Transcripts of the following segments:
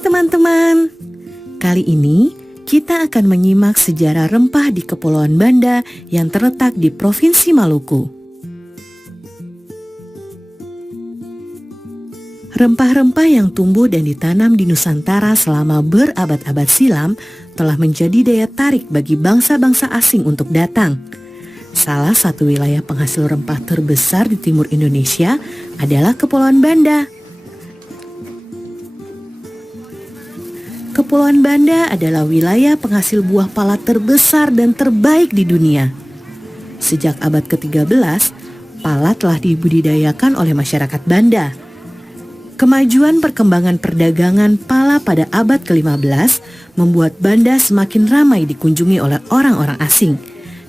Hai teman-teman, kali ini kita akan menyimak sejarah rempah di Kepulauan Banda yang terletak di Provinsi Maluku. Rempah-rempah yang tumbuh dan ditanam di Nusantara selama berabad-abad silam telah menjadi daya tarik bagi bangsa-bangsa asing untuk datang. Salah satu wilayah penghasil rempah terbesar di timur Indonesia adalah Kepulauan Banda. Kepulauan Banda adalah wilayah penghasil buah pala terbesar dan terbaik di dunia. Sejak abad ke-13, pala telah dibudidayakan oleh masyarakat Banda. Kemajuan perkembangan perdagangan pala pada abad ke-15 membuat Banda semakin ramai dikunjungi oleh orang-orang asing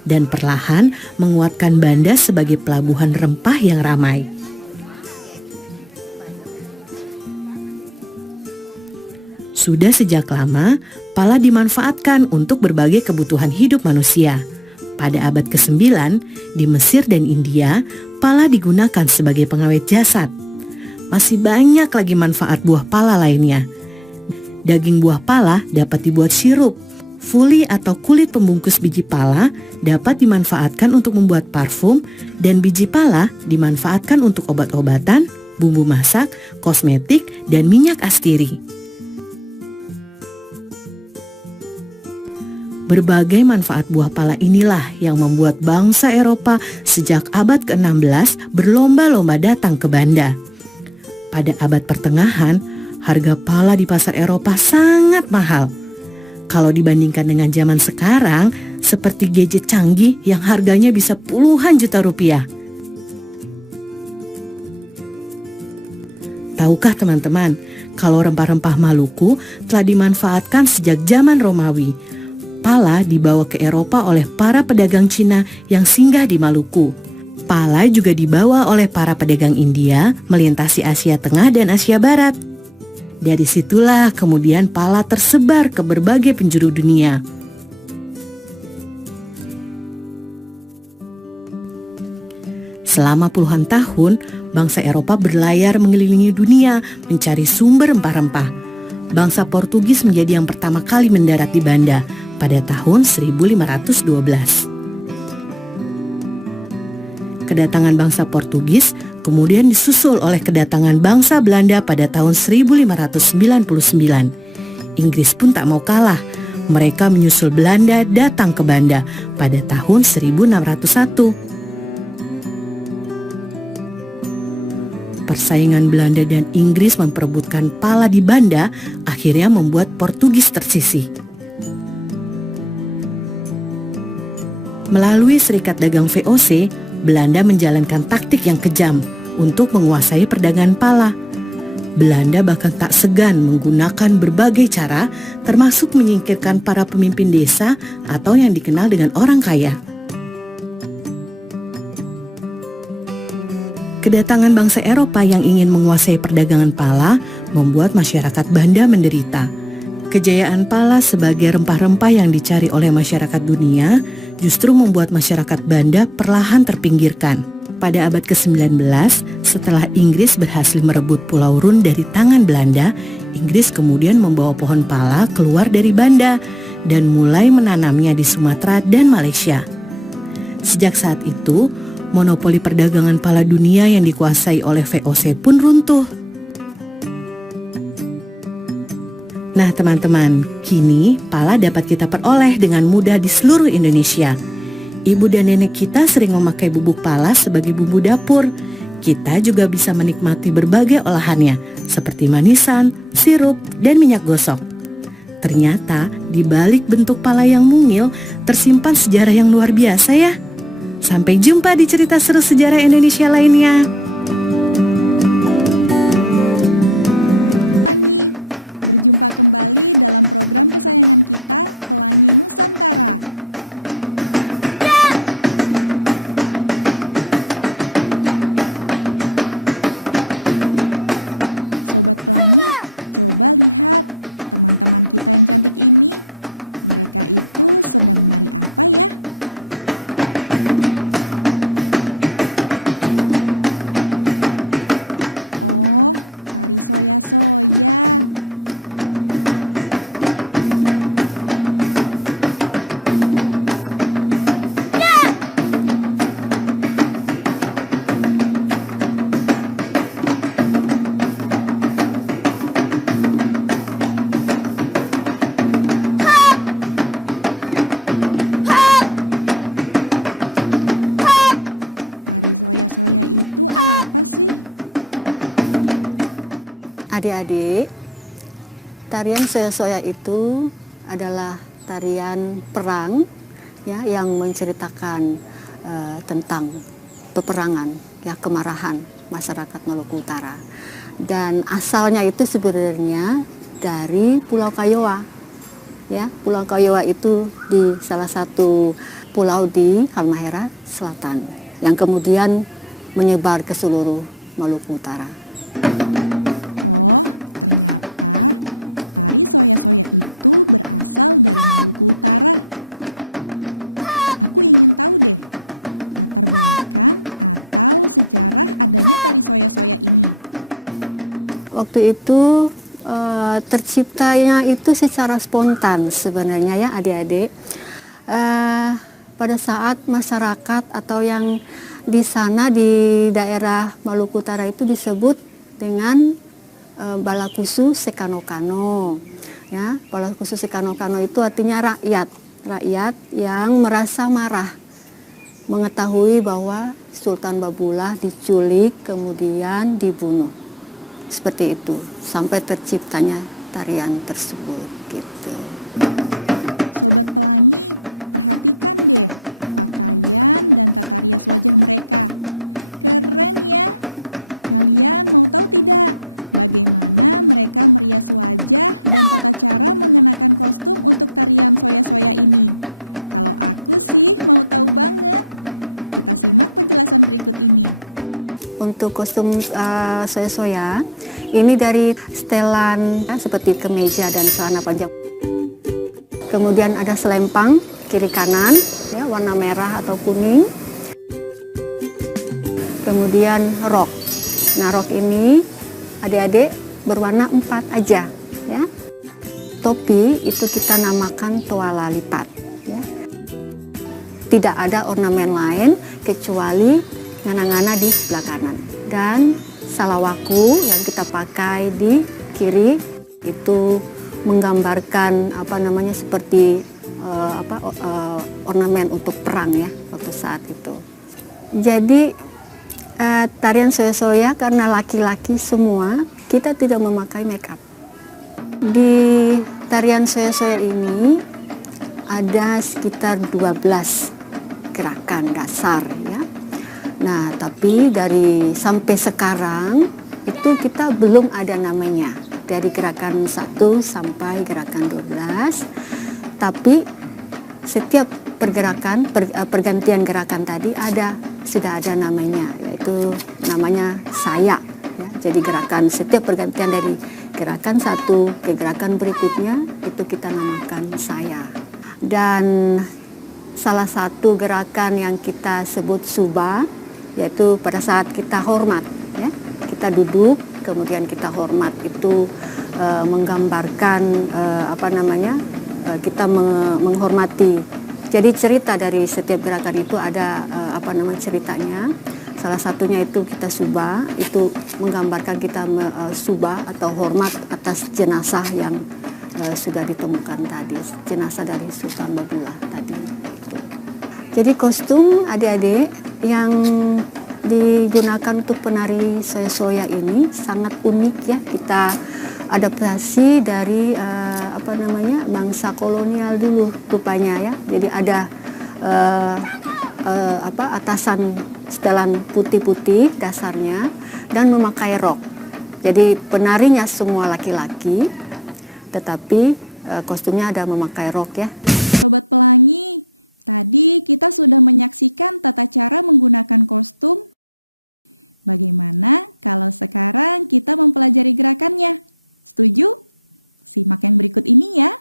dan perlahan menguatkan Banda sebagai pelabuhan rempah yang ramai. Sudah sejak lama, pala dimanfaatkan untuk berbagai kebutuhan hidup manusia. Pada abad ke-9, di Mesir dan India, pala digunakan sebagai pengawet jasad. Masih banyak lagi manfaat buah pala lainnya. Daging buah pala dapat dibuat sirup. Fuli atau kulit pembungkus biji pala dapat dimanfaatkan untuk membuat parfum, dan biji pala dimanfaatkan untuk obat-obatan, bumbu masak, kosmetik, dan minyak astiri. Berbagai manfaat buah pala inilah yang membuat bangsa Eropa sejak abad ke-16 berlomba-lomba datang ke Banda. Pada abad pertengahan, harga pala di pasar Eropa sangat mahal. Kalau dibandingkan dengan zaman sekarang, seperti gadget canggih yang harganya bisa puluhan juta rupiah. Tahukah teman-teman, kalau rempah-rempah Maluku telah dimanfaatkan sejak zaman Romawi. Pala dibawa ke Eropa oleh para pedagang Cina yang singgah di Maluku. Pala juga dibawa oleh para pedagang India melintasi Asia Tengah dan Asia Barat. Dari situlah kemudian pala tersebar ke berbagai penjuru dunia. Selama puluhan tahun, bangsa Eropa berlayar mengelilingi dunia mencari sumber rempah-rempah. Bangsa Portugis menjadi yang pertama kali mendarat di Banda pada tahun 1512. Kedatangan bangsa Portugis kemudian disusul oleh kedatangan bangsa Belanda pada tahun 1599. Inggris pun tak mau kalah. Mereka menyusul Belanda datang ke Banda pada tahun 1601. Persaingan Belanda dan Inggris memperebutkan pala di Banda akhirnya membuat Portugis tersisih. Melalui Serikat Dagang VOC, Belanda menjalankan taktik yang kejam untuk menguasai perdagangan pala. Belanda bahkan tak segan menggunakan berbagai cara, termasuk menyingkirkan para pemimpin desa atau yang dikenal dengan orang kaya. Kedatangan bangsa Eropa yang ingin menguasai perdagangan pala membuat masyarakat Banda menderita. Kejayaan pala sebagai rempah-rempah yang dicari oleh masyarakat dunia justru membuat masyarakat Banda perlahan terpinggirkan. Pada abad ke-19, setelah Inggris berhasil merebut Pulau Run dari tangan Belanda, Inggris kemudian membawa pohon pala keluar dari Banda dan mulai menanamnya di Sumatera dan Malaysia. Sejak saat itu, monopoli perdagangan pala dunia yang dikuasai oleh VOC pun runtuh. Nah teman-teman, kini pala dapat kita peroleh dengan mudah di seluruh Indonesia. Ibu dan nenek kita sering memakai bubuk pala sebagai bumbu dapur. Kita juga bisa menikmati berbagai olahannya, seperti manisan, sirup, dan minyak gosok. Ternyata di balik bentuk pala yang mungil tersimpan sejarah yang luar biasa ya. Sampai jumpa di cerita seru sejarah Indonesia lainnya. Berjumpa kembali dalam program kesayangan kita, Pelangi Nusantara. Sobat Pelangi, coba lihat teman-teman kita yang cantik ini. Mereka itu sedang menari apa ya? Oh, tari soya-soya. Tari soya-soya itu apa sih? Adik-adik, tarian soya-soya itu adalah tarian perang ya, yang menceritakan tentang peperangan ya, kemarahan masyarakat Maluku Utara. Dan asalnya itu sebenarnya dari Pulau Kayowa. Ya, Pulau Kayowa itu di salah satu pulau di Halmahera Selatan yang kemudian menyebar ke seluruh Maluku Utara. Oh, ternyata tari soya-soya itu berasal dari Maluku Utara. Aku ingin tahu deh, latar belakang atau sejarah adanya tari soya-soya ini. Waktu itu terciptanya itu secara spontan sebenarnya ya adik-adik. Pada saat masyarakat atau yang di sana di daerah Maluku Utara itu disebut dengan Balakusu Sekanokano. Ya, Balakusu Sekanokano itu artinya rakyat yang merasa marah mengetahui bahwa Sultan Babullah diculik kemudian dibunuh. Seperti itu sampai terciptanya tarian tersebut gitu. Sobat Pelangi, perhatikan deh pakaian dan tata rias wajah mereka. Keren ya. Kalian mau tahu tidak bagaimana mereka merias wajah dan tata cara mengenakan kostum untuk tarian soya-soya ini? Kalau aku sih mau tahu banget. Kita simak penjelasan berikut ini. Untuk kostum soya-soya ini dari setelan ya, seperti kemeja dan celana panjang. Kemudian ada selempang kiri kanan ya, warna merah atau kuning. Kemudian rok. Nah, rok ini adik-adik berwarna 4 aja ya. Topi itu kita namakan toala lipat ya. Tidak ada ornamen lain kecuali ngana-ngana di sebelah kanan. Dan salawaku yang kita pakai di kiri itu menggambarkan seperti ornamen untuk perang ya waktu saat itu. Jadi tarian soya-soya karena laki-laki semua, kita tidak memakai make up. Di tarian soya-soya ini ada sekitar 12 gerakan dasar ya. Nah, tapi sampai sekarang itu kita belum ada namanya. Dari gerakan 1 sampai gerakan 12. Tapi setiap pergantian gerakan tadi sudah ada namanya, yaitu namanya saya ya. Jadi setiap pergantian dari gerakan 1 ke gerakan berikutnya itu kita namakan saya. Dan salah satu gerakan yang kita sebut suba, yaitu pada saat kita hormat ya, kita duduk kemudian kita hormat, itu menggambarkan kita menghormati. Jadi cerita dari setiap gerakan itu ada ceritanya. Salah satunya itu kita suba, itu menggambarkan kita suba atau hormat atas jenazah yang sudah ditemukan tadi, jenazah dari Sultan Babullah tadi. Jadi kostum adik-adik yang digunakan untuk penari soya-soya ini sangat unik ya. Kita adaptasi dari bangsa kolonial dulu rupanya ya. Jadi ada atasan setelan putih-putih dasarnya dan memakai rok. Jadi penarinya semua laki-laki, tetapi kostumnya ada memakai rok ya. Sobat Pelangi, tadi kita sudah menyaksikan tata cara menggunakan kostum. Bagaimana kalau sekarang kita mempelajari gerakannya? Setuju? Simak yang berikut ini ya.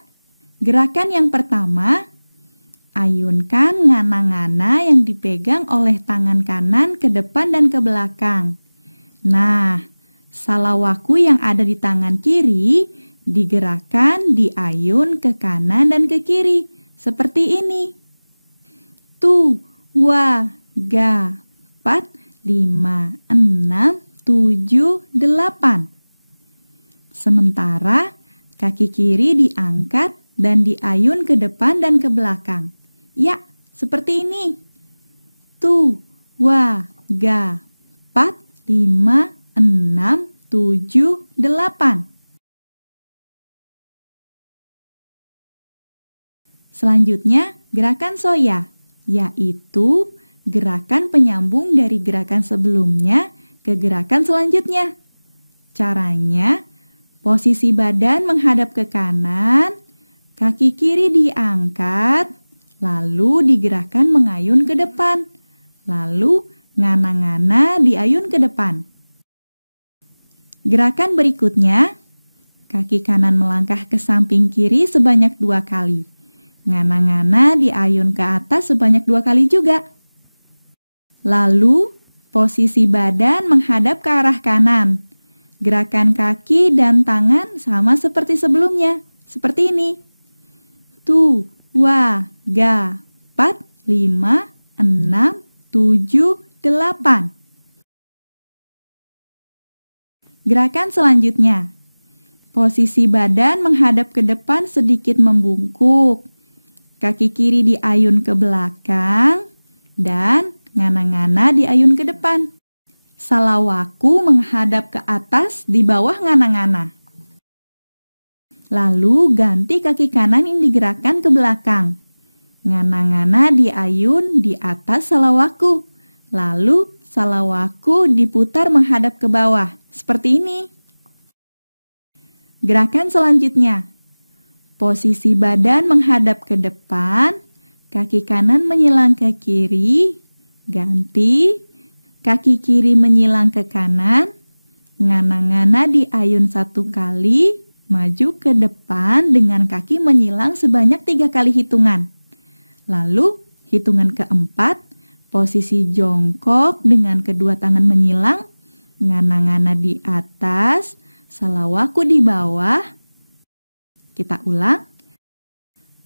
Gerakan yang pertama, ayunkan ngana-ngana yang dipegang oleh tangan kanan ke depan dan ke belakang. Nah, salawaku yang ada di tangan kiri digerakkan, diayun ke kanan dan ke kiri. Seperti ini. Tu, wa, ga, 4, 5, 6, 7, 8. Sementara kaki kiri diangkat dan diayun ke depan dan ke belakang. Ya, seperti ini. Tu, wa, ga, 4, 5, 6, 7, 8. Selanjutnya, gerakan soya, yaitu gerakan penyambung dari gerakan sebelumnya ke gerakan selanjutnya. Caranya, posisi badan menghadap ke kanan, kaki kiri diangkat, lalu digerakkan mengayun ke depan, lalu ngana-ngana diayun ke depan. Gerakan berikutnya, kaki kanan melangkah ke samping kiri sebanyak 2 kali. Ngana-ngana diayun ke atas sebanyak 2 kali juga. Lalu, posisi badan menghadap ke arah kanan. Gerakan kaki dan tangan sama seperti sebelumnya, seperti ini. Tu, wa, ga, 4, 5, 6, 7, 8. Gerakan selanjutnya. Posisi badan menghadap ke depan sedikit membungkuk. Kaki kiri diayun ke belakang dan ngana-ngana diayun ke depan. Salawaku menghadap ke atas di bawah ngana-ngana. Lalu ganti kaki kanan yang digerakkan ke belakang. Ngana-ngana diayun di atas salawaku. Lalu salawaku diputar menghadap ke bawah. Seperti ini. Gerakan selanjutnya. Posisi badan menghadap ke depan, kaki kanan menyilang ke kiri, ganti, kaki kiri menyilang ke kanan, ngana-ngana diayun 1 kali, maju ke depan dengan kaki menyilang sebanyak 3 kali hitungan. Lalu, hitungan keempat, posisi jongkok dengan kedua tangan menyilang, ngana-ngana di atas, salawaku di bawah. Kita ulang.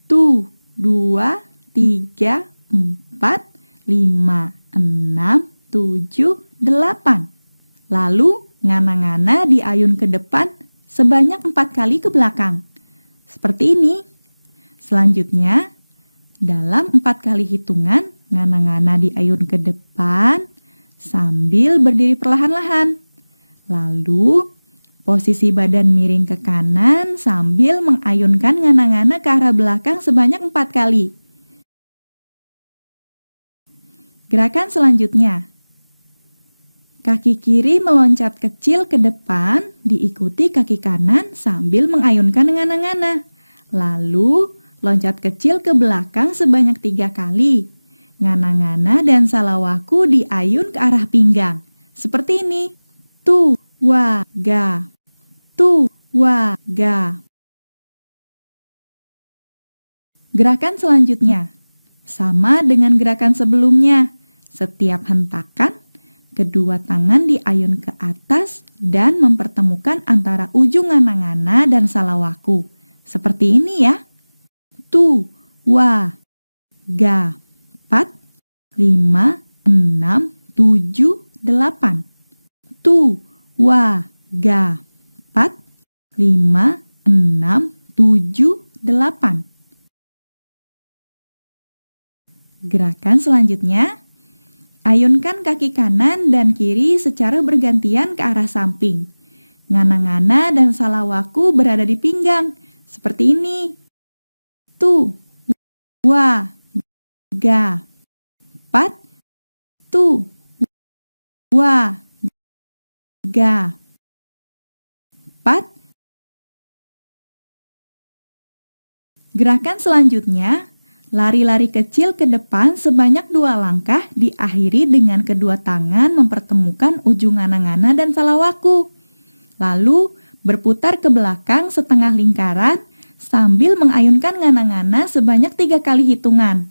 1, 2, 3, 4, 5, 6, 7, 8. Lalu ngana-ngana diayun ke depan sebanyak 4 kali ke belakang. Seperti ini. Selanjutnya, dalam 4 kali hitungan, ngana-ngana diayun ke depan sambil berdiri perlahan-lahan. Lalu, posisi badan miring ke kanan sambil mengayunkan ngana-ngana ke arah belakang sebanyak 4 kali. Gerakan selanjutnya. Kaki kiri meloncat kecil ke depan, diikuti kaki kanan sambil mengayunkan ngana-ngana. Lalu, loncat kecil ke belakang sebanyak 3 kali. Ngana-ngana dan salawaku diayun ke arah pinggang. Seperti ini. Tu, wa, ga. Tu, wa, ga. Gerakan selanjutnya. Sama dengan gerakan sebelumnya. Setiap hentakan, kedua tangan diayun ke atas dan mempertemukan antara ujung ngana-ngana dan salawaku. Seperti ini ya. Tu, wa, ga. 4, 5, 6, 7, 8. Tu, wa, ga. 4, 5, 6, 7, 8. Gerakan selanjutnya, ayunkan kaki kanan dan kiri secara bergantian ke arah samping. Ngana-ngana dan salawaku berada di pinggang, seperti ini. Tu, wa, ga. 4, tu, wa, ga. 4. Gerakan selanjutnya, lari-lari kecil ke depan sebanyak 2 langkah diakhiri dengan kedua tangan mempertemukan ujung ngana-ngana dan salawaku. Lalu berputar ke belakang setengah lingkaran sambil mengayunkan ngana-ngana sebanyak 3 kali hitungan.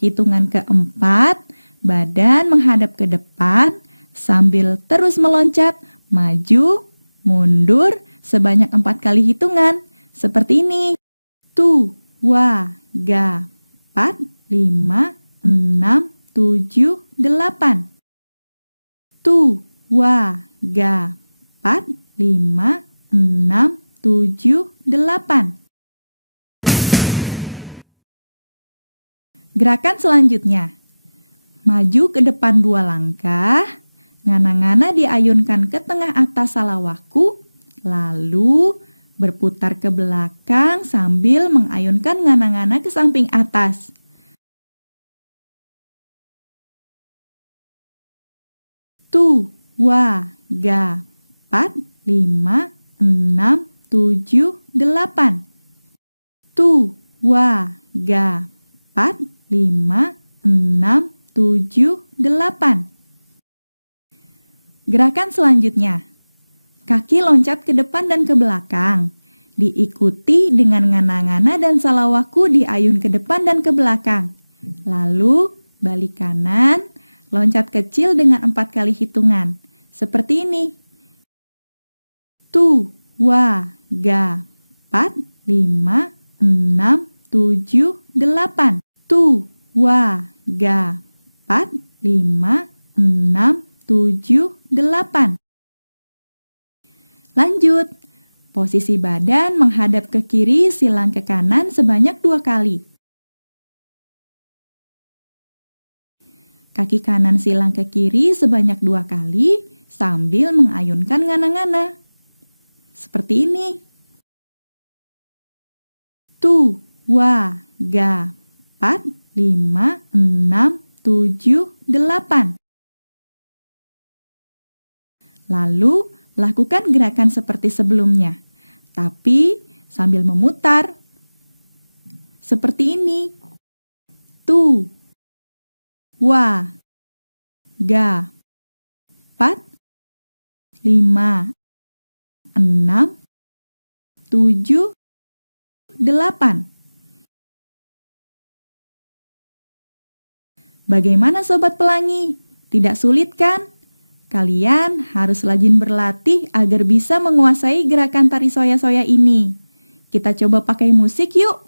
Hitungan keempat, badan menghadap ke depan sambil terus meloncat, maju, mundur sebanyak 4 kali hitungan. Seperti ini. Tu, wa, ga. 4, 5, 6, 7, 8. Tu, wa, ga. 4, 5, 6, 7, 8. Gerakan selanjutnya. Maju ke depan 2 langkah, ngana-ngana diayunkan ke tengah atas salawaku, lalu berputar ke belakang sambil mengayunkan ngana-ngana ke samping atas. Tu, wa, ga, 4, 5, 6, 7, 8. Tu, wa, ga, 4, 5, 6, 7, 8. Gerakan selanjutnya. Kaki loncat ke depan dan ke belakang. Diikuti dengan ngana-ngana dan salawaku diayun ke depan dan ke belakang. Lalu balik kanan, loncat kecil dengan 4 kali hitungan. Seperti ini. Tu, wa, ga, 4, 5, 6, 7, 8. Tu, wa, ga, 4, 5, 6, 7, 8. Lanjut. Posisi badan menghadap ke kiri, silang ke kanan sebanyak 2 kali. Kaki kanan silang ke kiri sebanyak 2 kali sambil mengayunkan ngana-ngana. Seperti ini. Tu, wa, ga, 4, 5, 6, 7, 8. Lalu, lakukan gerakan seperti sebelumnya, tapi sambil memutar. Seperti ini. Tu, wa, ga, 4, 5, 6, 7, 8. Bagaimana Sobat Pelangi? Tidak sulit kan? Kalian harus rajin berlatih agar bisa menguasai gerakan tari soya-soya ini. Kita coba pakai musik yuk.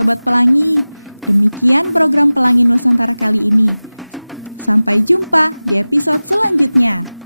Sobat Pelangi. Demikian program Pelangi Nusantara kali ini. Sampai jumpa di episode selanjutnya.